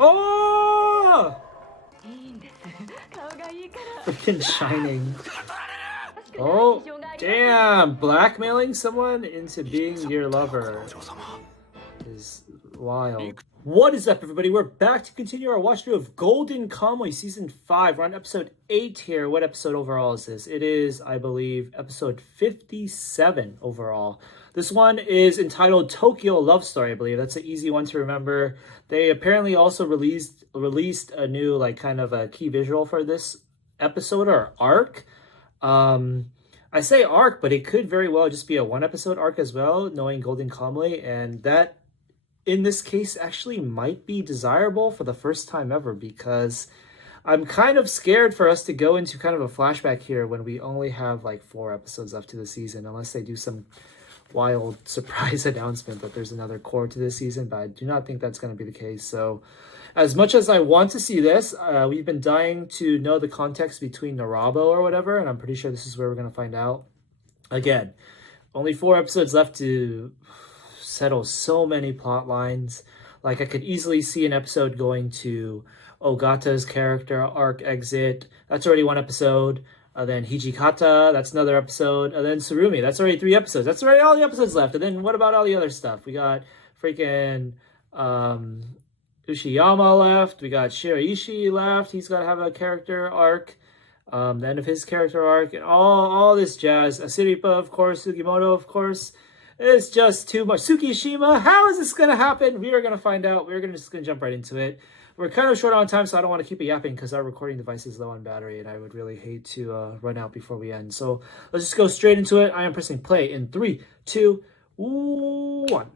Oh! Freaking shining. Oh, damn! Blackmailing someone into being your lover is wild. What is up, everybody? We're back to continue our watch through of Golden Kamuy Season 5. We're on episode 8 here. What episode overall is this? It is, I believe, episode 57 overall. This one is entitled Tokyo Love Story, I believe. That's an easy one to remember. They apparently also released a new, like, kind of a key visual for this episode or arc. I say arc, but it could very well just be a one-episode arc as well, knowing Golden Kamuy, and that in this case actually might be desirable for the first time ever, because I'm kind of scared for us to go into kind of a flashback here when we only have like 4 episodes left to the season, unless they do some wild surprise announcement that there's another core to this season, but I do not think that's going to be the case. So as much as I want to see this, we've been dying to know the context between Narabo or whatever, and I'm pretty sure this is where we're going to find out. Again, only 4 episodes left to settle so many plot lines. Like, I could easily see an episode going to Ogata's character arc exit. That's already 1 episode. Then Hijikata, that's another episode. And then Tsurumi, that's already 3 episodes. That's already all the episodes left. And then what about all the other stuff? We got freaking Ushiyama left. We got Shiraishi left. He's got to have a character arc. The end of his character arc. And all this jazz. Asiripa, of course. Sugimoto, of course. It's just too much. Tsukishima, how is this going to happen? We are going to find out. We're just going to jump right into it. We're kind of short on time, so I don't want to keep it yapping because our recording device is low on battery, and I would really hate to run out before we end. So let's just go straight into it. I am pressing play in 3, 2, 1.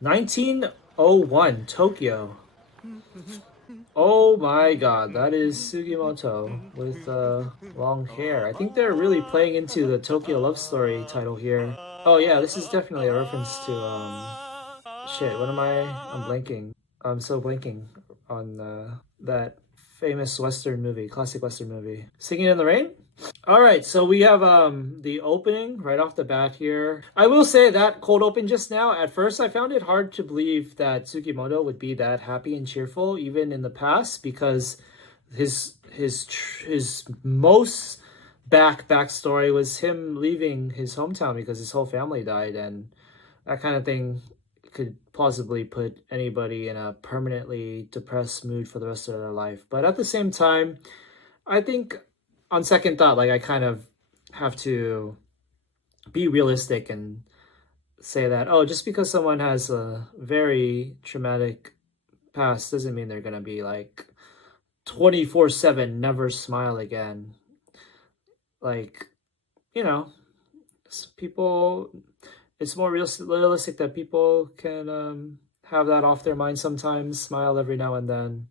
1901, Tokyo. Oh my god, that is Sugimoto with long hair. I think they're really playing into the Tokyo Love Story title here. Oh yeah, this is definitely a reference to, shit, what am I? I'm blanking. I'm so blanking on that famous Western movie, classic Western movie. Singing in the Rain? Alright, so we have the opening right off the bat here. I will say that cold open just now, at first I found it hard to believe that Tsukimoto would be that happy and cheerful even in the past, because his most backstory was him leaving his hometown because his whole family died, and that kind of thing could plausibly put anybody in a permanently depressed mood for the rest of their life. But at the same time, I think on second thought, like, I kind of have to be realistic and say that, oh, just because someone has a very traumatic past doesn't mean they're going to be like 24/7, never smile again. Like, you know, people, it's more realistic that people can have that off their mind sometimes, smile every now and then.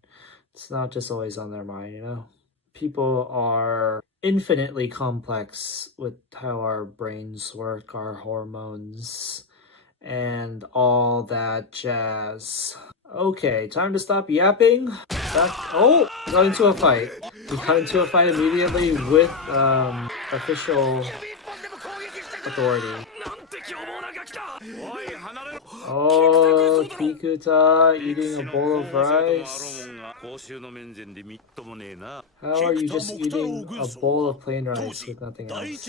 It's not just always on their mind, you know? People are infinitely complex with how our brains work, our hormones, and all that jazz. Okay, time to stop yapping. Oh, got into a fight. We got into a fight immediately with official authority. Oh, Kikuta eating a bowl of rice. How are you just eating a bowl of plain rice with nothing else?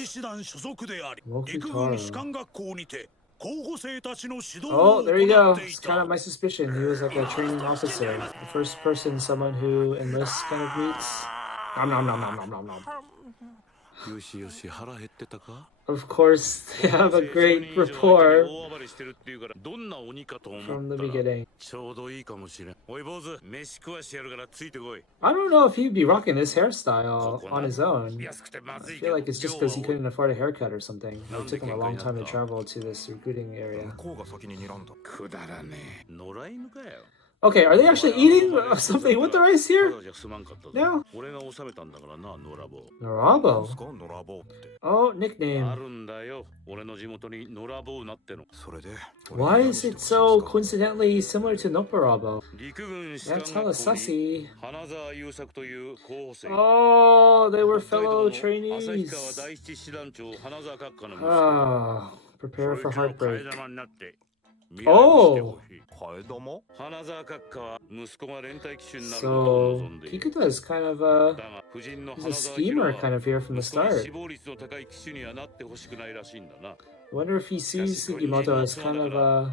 Oh, there you go. It's kind of my suspicion. He was like a training officer. The first person someone who enlists kind of meets. Nom nom nom nom nom nom nom. Of course, they have a great rapport from the beginning. I don't know if he'd be rocking this hairstyle on his own. I feel like it's just because he couldn't afford a haircut or something. It took him a long time to travel to this recruiting area. Okay, are they actually eating something with the rice here? No? Norabo? Oh, nickname. Why is it so coincidentally similar to Nopperabo? That's hella sussy. Oh, they were fellow trainees. Ah, prepare for heartbreak. Oh! 替え玉 So, Kikuta is kind of he's a schemer kind of here from the start. I wonder if he sees Sugimoto as kind of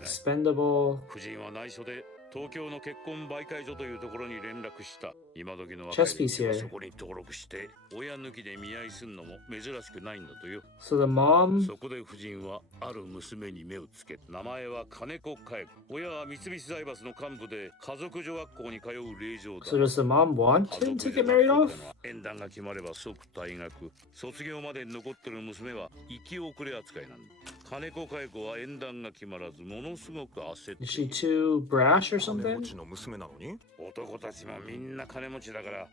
expendable chess piece here. So the mom. So does the mom want him to get married off? Is she too brash or something? 男たちもみんな金持ちだから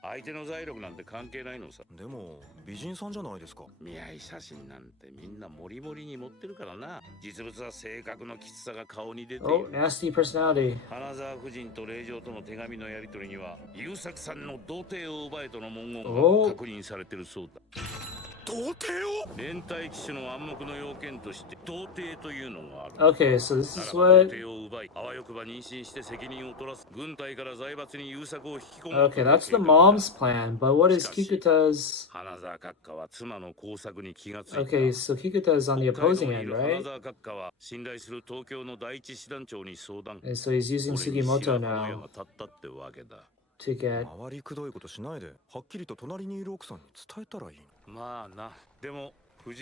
相手の財力なんて関係ないのさ。でも美人さんじゃないですか。見合い写真なんてみんなモリモリに持ってるからな。実物は性格のきつさが顔に出ている。Oh, nasty personality. 花沢夫人と令嬢との手紙のやり取りには優作さんの童貞を奪えとの文言が確認されてるそうだ。童貞を連帯騎手の暗黙の要件として童貞というのがある。Okay, so this is what. Okay, that's the mom's plan, but what is Kikuta's? Okay, so Kikuta is on the opposing end, right? And so he's using Sugimoto now to get. 回りくどいことしないで、はっきりと隣にいる奥さんに伝えたらいい。まあな、でも。So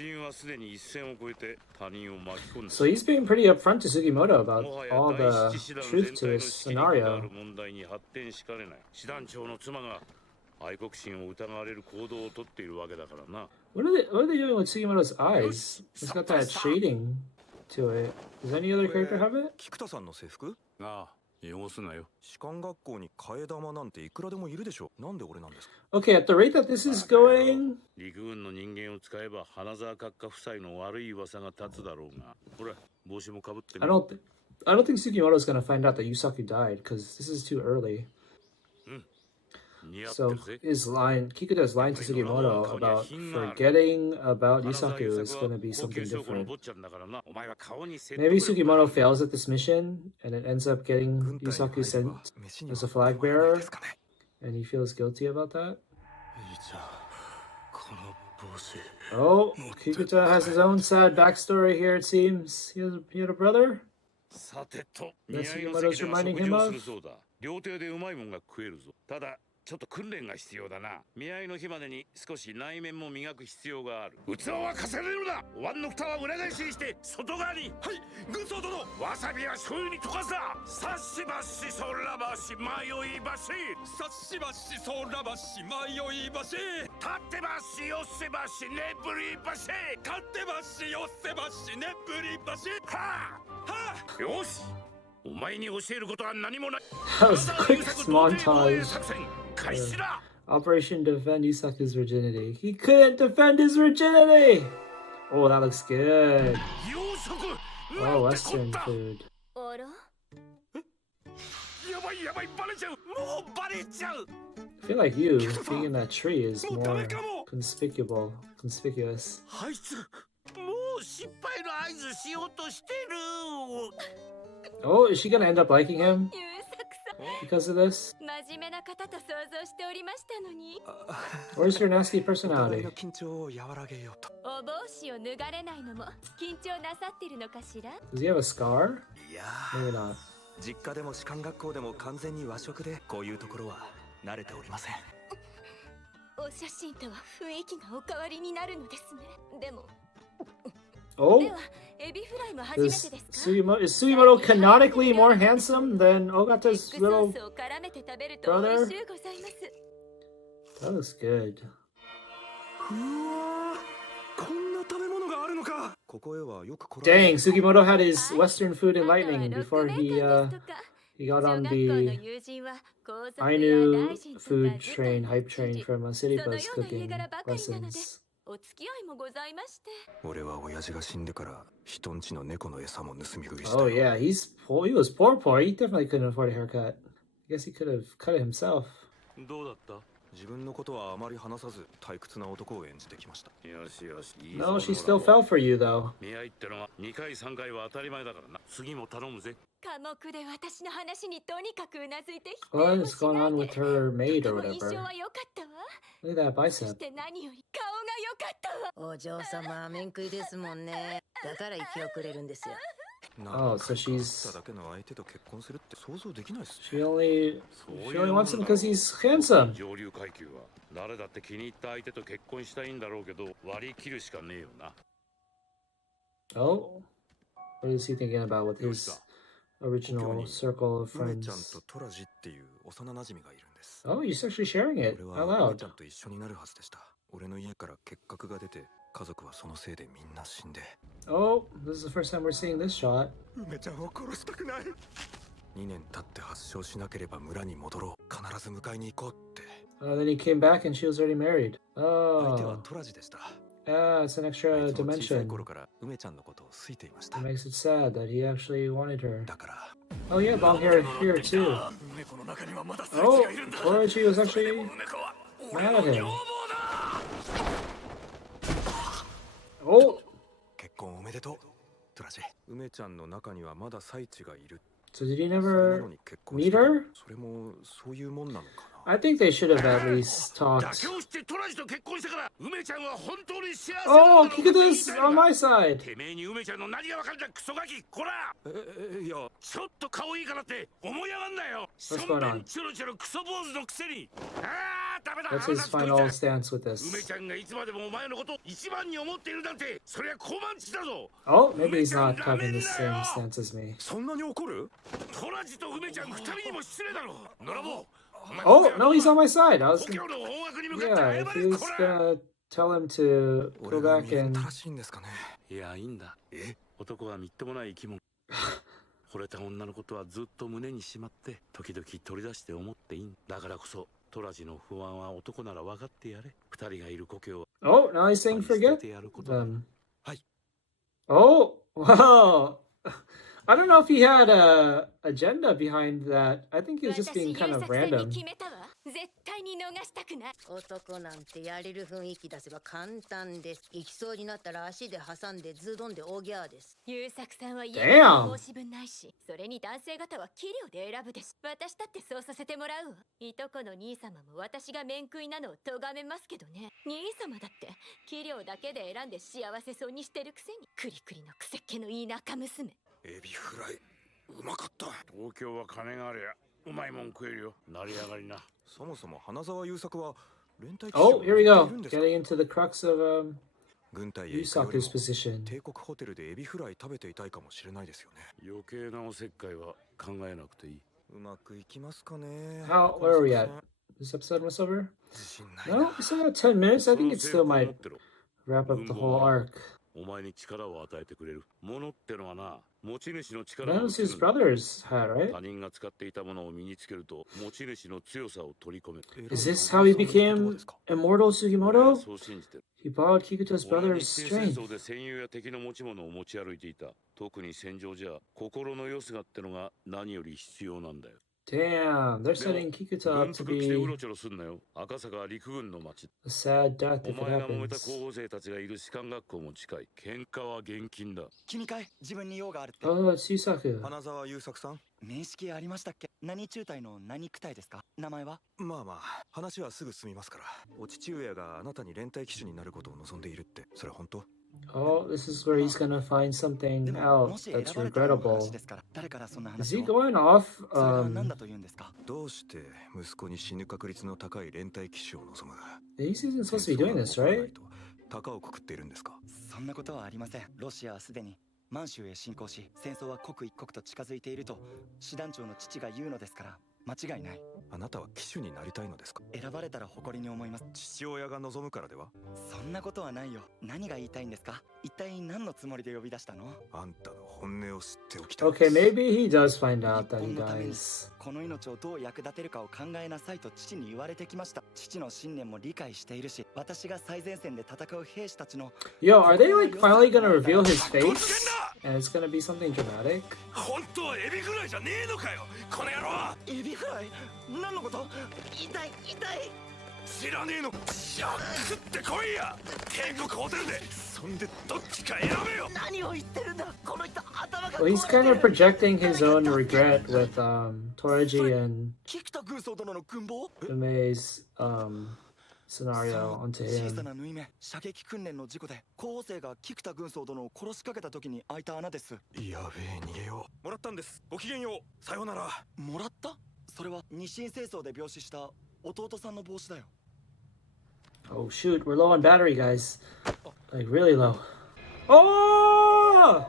he's being pretty upfront to Sugimoto about all the truth to this scenario. What are they doing with Sugimoto's eyes? It's got that shading to it. Does any other character have it? 菊田さんの制服？ああ、汚すなよ。士官学校に替え玉なんていくらでもいるでしょ。なんで俺なんですか？ Okay, at the rate that this is going. 陸軍の人間を使えば花沢閣下夫妻の悪い噂が立つだろうが。ほら、帽子もかぶってみ。I don't think Sugimoto's gonna find out that Yusaku died because this is too early. So Kikuta's line to Sugimoto about forgetting about Yusaku is gonna be something different. Maybe Sugimoto fails at this mission and it ends up getting Yusaku sent as a flag bearer, and he feels guilty about that. Oh, Kikuta has his own sad backstory here, it seems. He had a brother that Sugimoto's reminding him of. ちょっと訓練が必要だな。見合いの日までに少し内面も磨く必要がある。器は重ねるな。お椀の蓋は裏返しにして外側に。はい、軍曹殿。わさびは醤油に溶かすな。さしばしそらばし迷いばし。さしばしそらばし迷いばし。立ってばしよせばしねぶりばし。立ってばしよせばしねぶりばし。はあはあ。よし。お前に教えることは何もない。That was the quickest montage. Operation Defend Yusaku's Virginity. He couldn't defend his virginity! Oh, that looks good. Oh, Western food. I feel like you being in that tree is more conspicuous. Oh, is she gonna end up liking him? Because of this? Where's her nasty personality? Does he have a scar? Maybe not. 実家でも士官学校でも完全に和食でこういうところは慣れておりません。お写真とは雰囲気がお変わりになるのですね。でも Oh? Is Sugimoto canonically more handsome than Ogata's little brother? That looks good. Dang, Sugimoto had his Western food enlightening before he got on the Ainu food train, hype train from City Bus cooking lessons. お付き合いもございまして。俺は親父が死んでから人んちの猫の餌も盗み食いした。Oh yeah, he was poor. He definitely couldn't afford a haircut. I guess he could have cut it himself. どうだった？自分のことはあまり話さず退屈な男を演じてきました。よしよし。いい No, ぞ she still fell for you though. 見合いってのは2回3回は当たり前だからな。次も頼むぜ。寡黙で私の話にとにかくうなずいて否定 What も is しな going い on で with her maid と or ても印象 whatever? は良かったわ。 Look at that そし bicep. て何より顔が良かったわ。お嬢様面食いですもんね。だから生き遅れるんですよ。 Oh, so she's だけの相手と結婚するって想像できないっす。 she only wants him because he's handsome. 上流階級は誰だって気に入った相手と結婚したいんだろうけど割り切るしかねえよな。 Oh, what is he thinking about with his original circle of 梅ちゃん friends? とトラジっていう幼馴染がいるんです。 Oh, he's actually sharing it 俺 out は梅 loud. ちゃんと一緒になるはずでした。俺の家から結核が出て家族はそのせいでみんな死んで。 Oh, this is the first time we're seeing this shot. 梅ちゃんを殺したくない。2年経って発症しなければ村に戻ろう。必ず迎えに行こうって。 Then he came back and she was already married. 相手は Oh, トラジでした。 it's an あ extra いつも小さい dimension. 頃から梅ちゃんのことを好いていました。 It makes it sad that he actually wanted her. だから Oh yeah, long hair here too. Oh, Orochi was actually mad at him. Oh, 結婚おめでとう。トラジ。梅ちゃんの中にはまだ妻地がいる。 so did he それな never のに結婚 meet した。 her? それもそういうもんなのかな。 I think they should have at least 妥 talked. 協してトラジと結婚したから梅ちゃんは本当に幸せなんだ Oh, ろうかって言い Kikuda's たいの on か。 my side. てめえに梅ちゃんの何が分かるんだクソガキこら。いや、ちょっと顔いいからって思い上がんなよ。し What's ょん going べ on? んチョロチョロクソ坊主のくせに。ダメだ。 What's 腹 his 立つこい final つ stance with 梅 this? ちゃんがいつまでもお前のこと一番に思っているなんてそりゃ小判チだぞ。 Oh, maybe he's not having the same stance as me. そんなに怒る？トラジと梅ちゃん二人にも失礼だろ。ノラボ。 Oh, no, he's on my side. I was, 故郷の音楽に向かって yeah, 謝 if れ he's こら。 gonna tell him to 俺 go が back 見 and 正しいんですかね。いやいいんだ。男はみっともない生き物。惚れた女のことはずっと胸にしまって時々取り出して思っていいんだからこそトラジの不安は男なら分かってやれ。二人がいる故郷を oh, now he's saying 捨て forget てやることだ。 them. Hi. Oh, wow. I don't know if he had a agenda behind that. I think he was just 私 being 優 kind 作 of 戦に random. 決めたわ。絶対に逃したくない。男なんてやれる雰囲気出せば簡単です。行きそうになったら足で挟んでズドンで大ギャーです。優作さんは家 Damn に申し分ないし、それに男性方は器量で選ぶでし。私だってそうさせてもらうわ。いとこの兄様も私が面食いなのを咎めますけどね。兄様だって器量だけで選んで幸せそうにしてるくせに、クリクリのくせっ気の田舎娘。エビフライうまかった。東京は金がありゃうまいもん食えるよ。成り上がりな。そもそも花沢優作は連隊機 Oh, 種 here we を go. 持っているんですか？ Getting into the crux of 軍隊へ行くより Yusaku's も position. 帝国ホテルでエビフライ食べていたいかもしれないですよね。余計なおせっかいは考えなくていい。うまくいきますかね。 How? Where are we at? This episode was over? 自信ない No, な。 we still got 10 minutes. I think it その still 成功を持 might ってろ。 wrap up the whole arc. お前に力を与えてくれる。物ってのはな、持ち主の力を That was 移 his すんだ。 brothers had, right? 他人が使っていたものを身につけると持ち主の強さを取り込める。 Is this how he became immortal 俺は Sugimoto? そう信じてる。 He borrowed Kikuto's 俺は brother's 日清戦 strength. 争で戦友や敵の持ち物を持ち歩いていた。特に戦場じゃ心のよすがってのが何より必要なんだよ。 Damn, they're setting Kikuto 軍 up to 服着てう be ろちょろすんなよ。赤坂は陸軍の町。 a sad death お if it 前が揉めた happens. 候補生たちがいる士官学校も近い。喧嘩は厳禁だ。君かい自分に用があるって。 Oh, it's Yusaku. 花沢優作さん。面識ありましたっけ？何中隊の何区隊ですか？名前は？まあまあ話はすぐ済みますから。お父上があなたに連隊機種になることを望んでいるってそれ本当？ Oh, this is where he's gonna find で something も out もし選 that's ばれたらの regrettable. 話ですから、誰からそんな Is 話 he を？ going off? それが何だと言うんですか？どうして息子に死ぬ確率の高い連隊機種を望む？ He isn't supposed to be doing this, right? 高をくくっているんですか？そんなことはありません。ロシアはすでに満州へ侵攻し、戦争は刻一刻と近づいていると師団長の父が言うのですから、間違いない。あなたは機種になりたいのですか？選ばれたら誇りに思います。父親が望むからでは？そんなことはないよ。何が言いたいんですか？一体何のつもりで呼び出したの？あんたの本音を知っておきたい。 Okay, maybe he does find out that 日 he 本のために dies. この命をどう役立てるかを考えなさいと父に言われてきました。父の信念も理解しているし、私が最前線で戦う兵士たちの Yo, are they like finally gonna reveal his face? And it's gonna be something dramatic? 本当はエビフライじゃねえのかよこの野郎。エビフライ？何のこと？痛い痛い。知らねえのしゃ食ってこいや天国ホテルでそんでどっちか選べよ何を言ってるんだこの人頭が Well, he's kind of projecting his own regret with Toraji and 菊田軍曹殿の軍棒 Ume's scenario onto 小さ him. な縫い目射撃訓練の事故で候補生が菊田軍曹殿を殺しかけた時に開いた穴です。やべえ逃げようもらったんですごきげんようさようならもらった？それは日清戦争で病死した弟さんの帽子だよ。 Oh shoot, we're low on battery, guys. Like really low. Oh!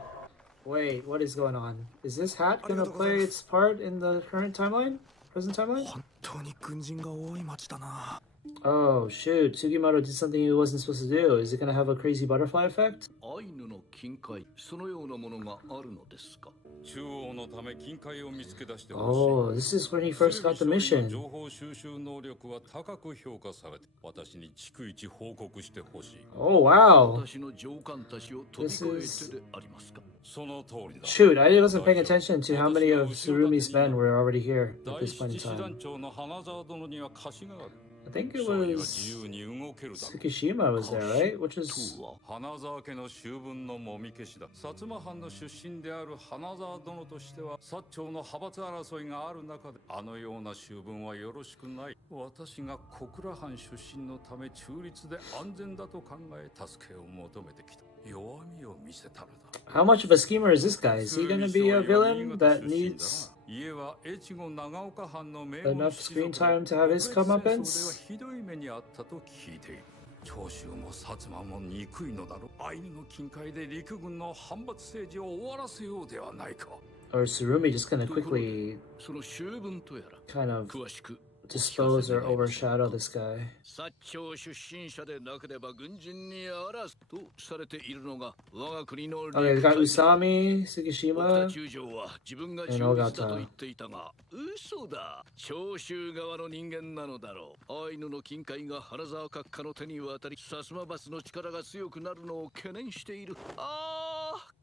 Wait, what is going on? Is this hat gonna play its part in the current timeline? Present timeline? 本当に軍人が多い町だな Oh shoot, Sugimoto did something he wasn't supposed to do. Is it gonna have a crazy butterfly effect? アイヌの金塊そのようなものがあるのですか中央のため金塊を見つけ出してほ Oh, this is when he first got the 情 mission. 報収集能力は高く評価されて私に逐一報告してほしい Oh wow. 私の上官たちを飛び越えてでありますかその通りだ Shoot, I wasn't paying attention to how many of Tsurumi's men were already here at 第 this point 七 in 師団 time. 長の花沢殿には貸しがある I think it 総理は was 自由に動けるだろう Tsukishima was there, right? Which was 花沢家の秋分のもみ消しだ薩摩藩の出身である花沢殿としては薩長の派閥争いがある中であのような秋分はよろしくない私が小倉藩出身のため中立で安全だと考え助けを求めてきた弱みを見せたのだ how much of a schemer is this guy? Is he gonna be a villain that needs 家は越後長岡藩の名 enough screen time to have his 戦争では comeuppance? ひどい目にあったと聞いている長州も薩摩も憎いのだろうアイヌの近海で陸軍の反発政治を終わらせようではないか Or is Tsurumi just gonna quickly その秋分とやら kind of 詳しく dispose or overshadow this guy? 薩長出身者でなければ軍人にあらずとされているのが我が国の Okay, we got Usami, 奥田 Tsukishima. 中将は自分が中立だと言っていたが嘘だ長州側の人間なのだろうアイヌの金塊が花沢閣下の手に渡り薩摩閥の力が強くなるのを懸念している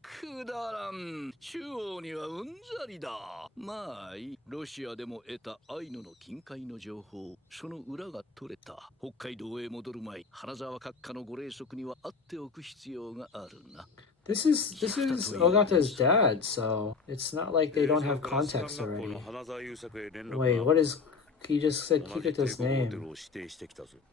くだらん中央にはうんざりだまあいいロシアでも得たアイヌの金塊の情報その裏が取れた北海道へ戻る前花沢閣下のご令息には会っておく必要があるな This is Ogata's dad, so it's not like they don't have contacts already. Wait, what is? He just said Kikuta's name.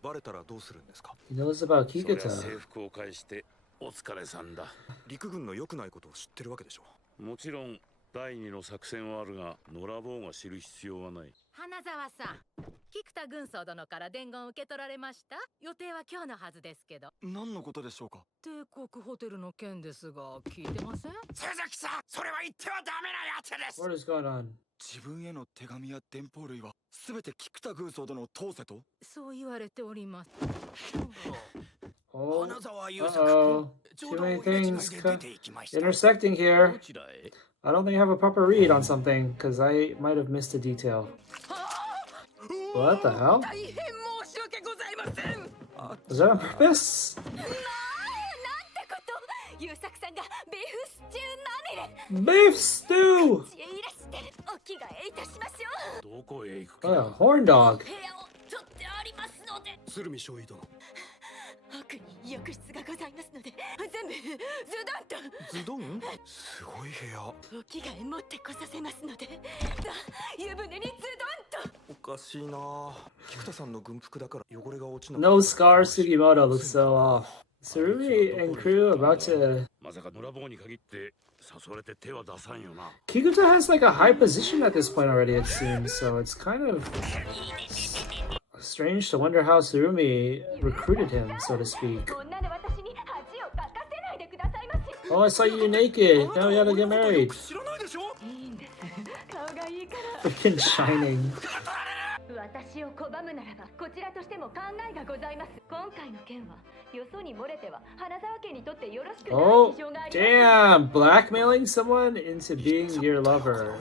バレたらどうするんですか He knows about そりゃ Kikuta. 制服を返してお疲れさんだ陸軍の良くないことを知ってるわけでしょもちろん第二の作戦はあるが野良坊が知る必要はない花沢さん、菊田軍曹殿から伝言を受け取られました予定は今日のはずですけど何のことでしょうか帝国ホテルの件ですが聞いてません鈴木さんそれは言ってはダメなやつです What is going on? 自分への手紙や電報類は全て菊田軍曹殿を通せとそう言われております Oh, 花沢優作 uh-oh. ちょ Too うど many おやじ things が出ていきました intersecting ど here. ちらへ I don't think I have a proper read on something because I might have missed a detail. What the hell? 大変申し訳ございません Was that on purpose? なんてこと優作さんがビーフスチューまみれ Beef stew! こっちへいらしてお着替えいたしましょうどこへ行く Oh, か yeah, horn dog. 部屋を取ってありますので鶴見少尉殿奥に浴室がございますので全部ズドンとズドンすごい部屋お着替え持ってこさせますので湯船にズドンとおかしいな菊田さんの軍服だから汚れが落ちない No scar Sugimoto looks so off. Surumi and crew about to... まさか野良坊に限って誘われて手は出さんよな Kikuta has like a high position at this point already, it seems, so it's kind of strange to wonder how Surumi recruited him, so to speak. 女の私に恥をかかせないでくださいまし Oh, I saw you naked. Now we gotta get married. 知らないでしょいいんです顔がいいから Freaking shining. 私を拒むならばこちらとしても考えがございます今回の件はよそに漏れては花沢家にとってよろしくない Oh, 事情があります damn! Blackmailing someone into being your lover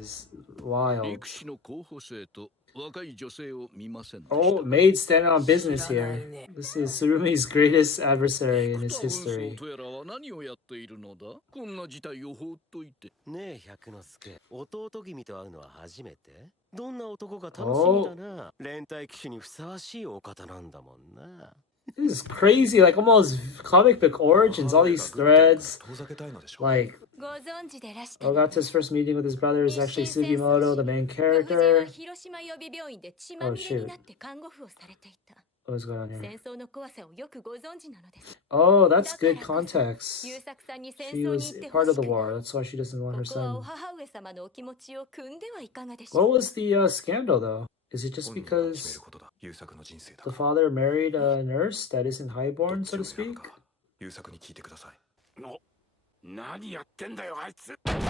is wild. 陸士の候補生と若い女性を見ませんでした。 Oh, maid standing on business here. This is Surumi's greatest adversary in his history. とやらは何をやっているのだ。こんな事態を放っといて。ねえ百之助、弟君と会うのは初めて？どんな男か楽しみだな。連隊騎士にふさわしいお方なんだもんな。 This is crazy, like almost comic book origins, all these threads. Like, ご存知でらした。 Ogata's first meeting with his brother is actually Sugimoto, the main character. 広島予備病院で血まみれになって看護婦をされていた。 What's going on here? 戦争の怖さをよくご存知なのです。 Oh, that's good context. 優作さんに戦 She 争に was 行って part ほ of し the く。 war. That's why she doesn't want her ここはお son. 母上様のお気持ちを汲んではいかがでしょう。 What was the scandal, though? Is it just because the father married a nurse that isn't highborn, so to speak? 優作に聞いてください。何やってんだよあいつ。誰？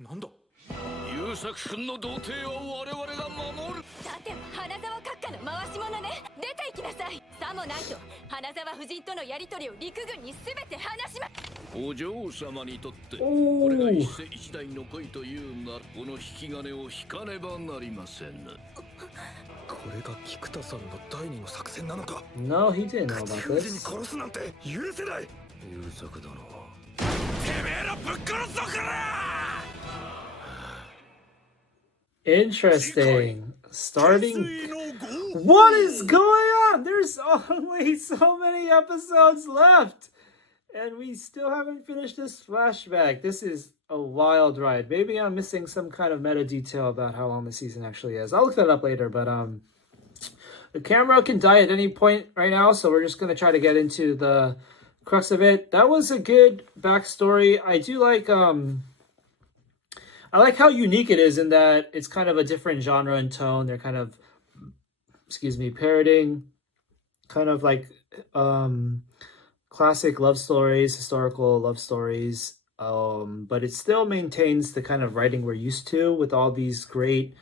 なんだ。優作君の童貞を我々が守る。さては花沢閣下の回し者ね。出て行きなさい。さもないと花沢夫人とのやり取りを陸軍に全て話します。お嬢様にとってこれが一世一代の恋というならこの引き金を引かねばなりません。これが菊田さんの第二の作戦なのか。 No, he didn't know 口 about 封じに this. 殺すなんて許せない。優作殿。てめえらぶっ殺すぞから。 Interesting. Starting. What is going on? There's only so many episodes left. And we still haven't finished this flashback. This is a wild ride. Maybe I'm missing some kind of meta detail about how long the season actually is. I'll look that up later, but the camera can die at any point right now, so we're just going to try to get into the crux of it. That was a good backstory. I do like I like how unique it is in that it's kind of a different genre and tone. They're kind of, parroting kind of like classic love stories, historical love stories. But it still maintains the kind of writing we're used to with all these great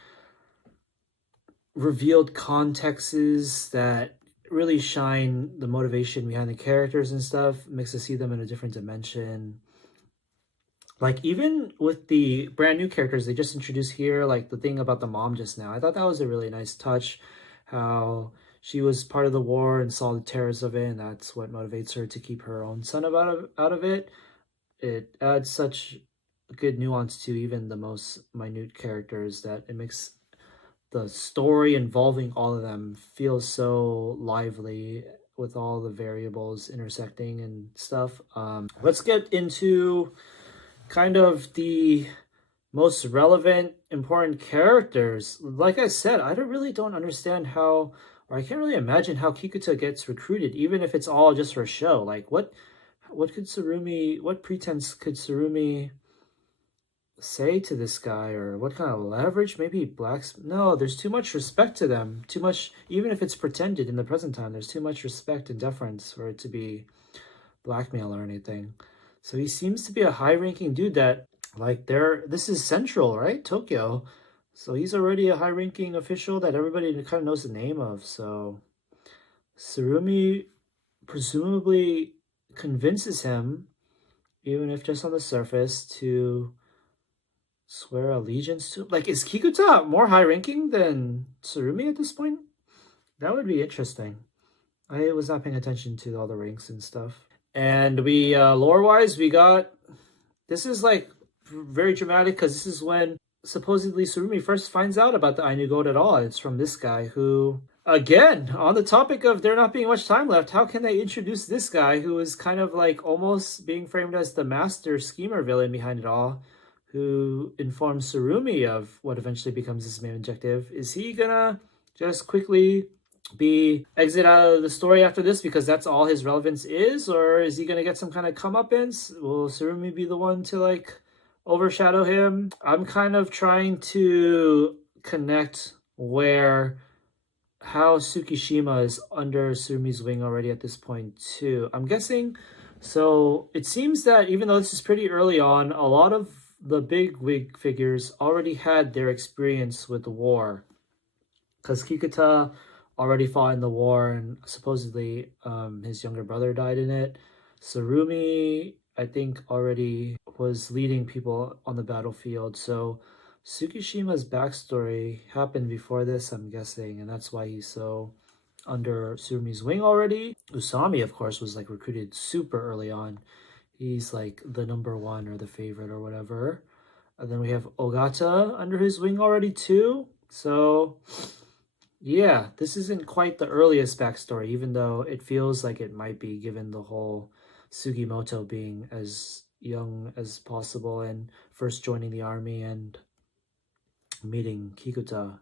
revealed contexts that really shine the motivation behind the characters and stuff. Makes us see them in a different dimension. Like, even with the brand new characters they just introduced here, like the thing about the mom just now, I thought that was a really nice touch. How she was part of the war and saw the terrors of it, and that's what motivates her to keep her own son out of it. It adds such good nuance to even the most minute characters that it makes the story involving all of them feel so lively with all the variables intersecting and stuff. Let's get into kind of the most relevant, important characters. Like I said, I really don't understand how, or I can't really imagine how Kikuta gets recruited, even if it's all just for show. Like, what pretense could Surumi say to this guy, or what kind of leverage? Maybe no, there's too much respect to them. Too much, even if it's pretended in the present time, there's too much respect and deference for it to be blackmail or anything. So he seems to be a high-ranking dude that, like, this is Central, right? Tokyo. So he's already a high-ranking official that everybody kind of knows the name of. So Surumi presumably convinces him, even if just on the surface, to swear allegiance to... Like, is Kikuta more high-ranking than Surumi at this point? That would be interesting. I was not paying attention to all the ranks and stuff. And we, lore-wise, we got... This is, like, very dramatic, because this is when supposedly Surumi first finds out about the Ainu Gold at all. It's from this guy who... Again, on the topic of there not being much time left, how can they introduce this guy who is kind of, like, almost being framed as the master schemer villain behind it all, who informs Surumi of what eventually becomes his main objective? Is he gonna just quickly exit out of the story after this because that's all his relevance is, or is he gonna get some kind of comeuppance? Will Surumi be the one to, like, overshadow him? I'm kind of trying to connect how Tsukishima is under Surumi's wing already at this point too. I'm guessing, so it seems that even though this is pretty early on, a lot of the big wig figures already had their experience with the war, because Kikuta already fought in the war, and supposedly his younger brother died in it. Surumi, I think, already was leading people on the battlefield. So Tsukishima's backstory happened before this, I'm guessing, and that's why he's so under Surumi's wing already. Usami, of course, was like recruited super early on. He's like the number one or the favorite or whatever. And then we have Ogata under his wing already too. So yeah, this isn't quite the earliest backstory, even though it feels like it might be, given the whole Sugimoto being as young as possible and first joining the army and meeting Kikuta.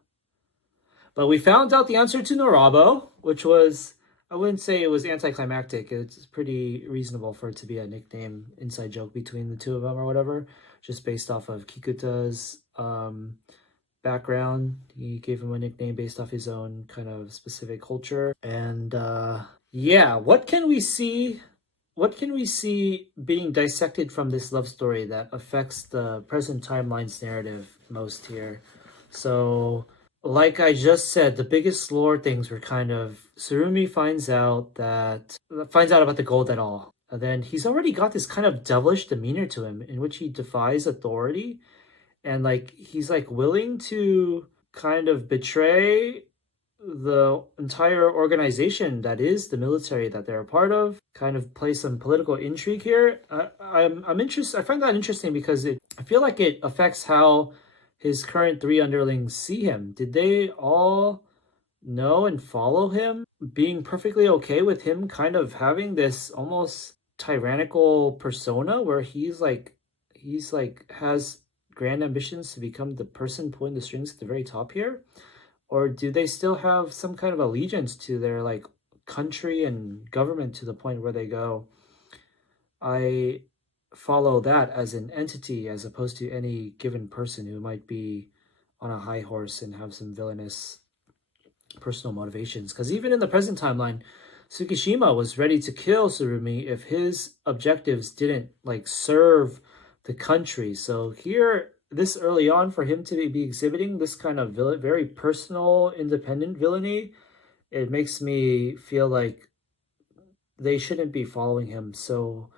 But we found out the answer to Norabo, which was, I wouldn't say it was anticlimactic. It's pretty reasonable for it to be a nickname, inside joke between the two of them or whatever, just based off of Kikuta's background. He gave him a nickname based off his own kind of specific culture. And yeah, what can we see being dissected from this love story that affects the present timeline's narrative most here? So, like I just said, the biggest lore things were kind of Surumi finds out about the gold at all. And then he's already got this kind of devilish demeanor to him in which he defies authority. And like he's like willing to kind of betray the entire organization that is the military that they're a part of, kind of play some political intrigue here. I'm interested. I find that interesting because I feel like it affects how his current three underlings see him. Did they all know and follow him, being perfectly okay with him kind of having this almost tyrannical persona where he's like has grand ambitions to become the person pulling the strings at the very top here? Or do they still have some kind of allegiance to their like country and government to the point where they go, I follow that as an entity as opposed to any given person who might be on a high horse and have some villainous personal motivations? Because even in the present timeline, Tsukishima was ready to kill Surumi if his objectives didn't like serve the country. So here, this early on, for him to be exhibiting this kind of very personal, independent villainy, it makes me feel like they shouldn't be following him so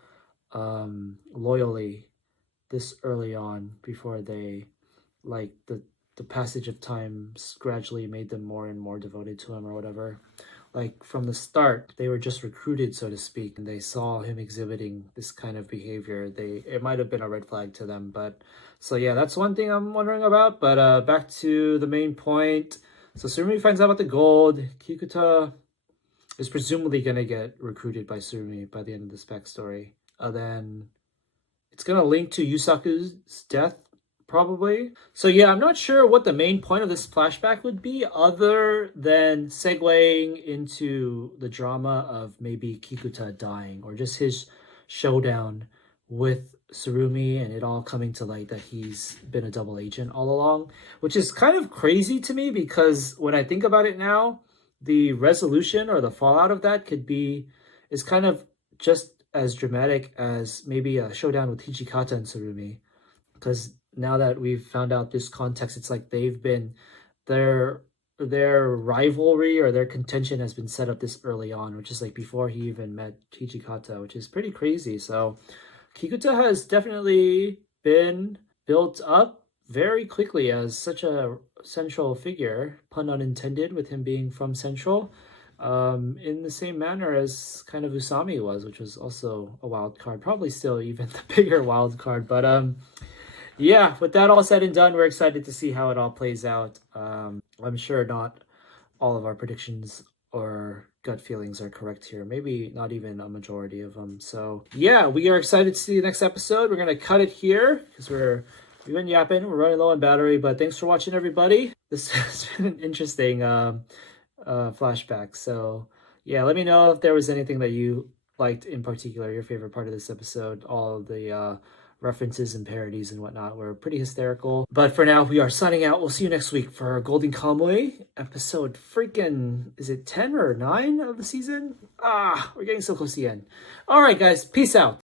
loyally this early on, before they, like, the passage of time gradually made them more and more devoted to him or whatever. Like from the start, they were just recruited, so to speak, and they saw him exhibiting this kind of behavior. It might have been a red flag to them. But so yeah, that's one thing I'm wondering about. But back to the main point. So Surumi finds out about the gold. Kikuta is presumably going to get recruited by Surumi by the end of this backstory. Then it's going to link to Yusaku's death, probably. So yeah, I'm not sure what the main point of this flashback would be, other than segueing into the drama of maybe Kikuta dying, or just his showdown with Surumi and it all coming to light that he's been a double agent all along, which is kind of crazy to me, because when I think about it now, the resolution or the fallout of that is kind of just as dramatic as maybe a showdown with Hijikata and Surumi. Because now that we've found out this context, it's like their rivalry or their contention has been set up this early on, which is like before he even met Hijikata, which is pretty crazy. So Kikuta has definitely been built up very quickly as such a central figure, pun unintended, with him being from Central, in the same manner as kind of Usami was, which was also a wild card, probably still even the bigger wild card. But yeah, with that all said and done, we're excited to see how it all plays out. I'm sure not all of our predictions or gut feelings are correct here. Maybe not even a majority of them. So yeah, we are excited to see the next episode. We're going to cut it here because we've been yapping. We're running low on battery, but thanks for watching, everybody. This has been an interesting flashback. So yeah, let me know if there was anything that you liked in particular, your favorite part of this episode. All of the references and parodies and whatnot were pretty hysterical. But for now, we are signing out. We'll see you next week for Golden Kamuy episode freaking, is it 10 or 9 of the season? We're getting so close to the end. All right, guys, peace out.